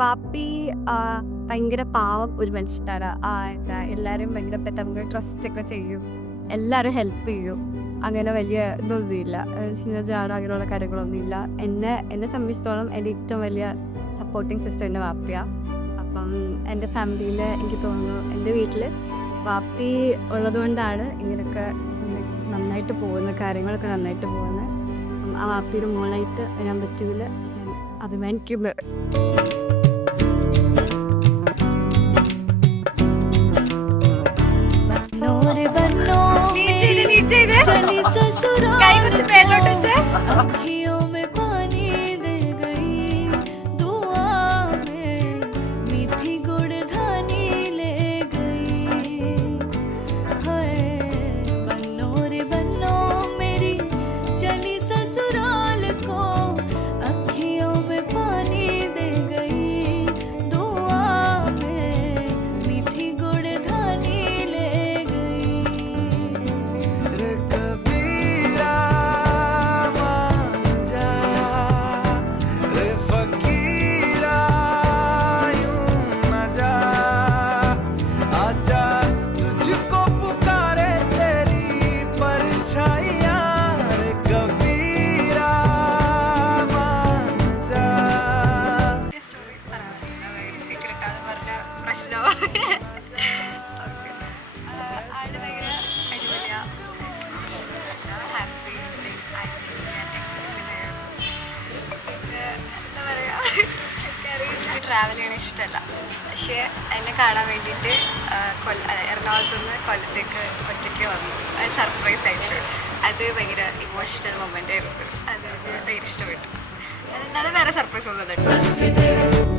വാപ്പി ഭയങ്കര പാവം ഒരു മനുഷ്യനാണ്. എന്താ എല്ലാവരും ഭയങ്കര നമുക്ക് ട്രസ്റ്റ് ഒക്കെ ചെയ്യും, എല്ലാവരും ഹെൽപ്പ് ചെയ്യും. അങ്ങനെ വലിയ ഇതൊന്നുമില്ല, ചീനജാടോ അങ്ങനെയുള്ള കാര്യങ്ങളൊന്നുമില്ല. എന്നെ സംബന്ധിച്ചിടത്തോളം എൻ്റെ ഏറ്റവും വലിയ സപ്പോർട്ടിങ് സിസ്റ്റർ എൻ്റെ വാപ്പിയാണ്. അപ്പം എൻ്റെ ഫാമിലിയിൽ എനിക്ക് തോന്നുന്നു എൻ്റെ വീട്ടിൽ വാപ്പി ഉള്ളതുകൊണ്ടാണ് ഇങ്ങനെയൊക്കെ നന്നായിട്ട് പോകുന്ന കാര്യങ്ങളൊക്കെ നന്നായിട്ട് പോകുന്നത്. ആ വാപ്പിയുടെ മോളായിട്ട് വരാൻ പറ്റിയതിൽ ഞാൻ അഭിമാനിക്കുന്നു. ട്രാവൽ ചെയ്യണ ഇഷ്ടമല്ല, പക്ഷേ എന്നെ കാണാൻ വേണ്ടിയിട്ട് എറണാകുളത്തു നിന്ന് കൊല്ലത്തേക്ക് ഒറ്റയ്ക്ക് വന്നു. അത് സർപ്രൈസ് ആയിട്ട്, അത് ഭയങ്കര ഇമോഷണൽ മൊമെൻ്റ് ആയിരുന്നു. അത് ഭയങ്കര ഇഷ്ടപ്പെട്ടു. അത് വേറെ സർപ്രൈസ് ഒന്നും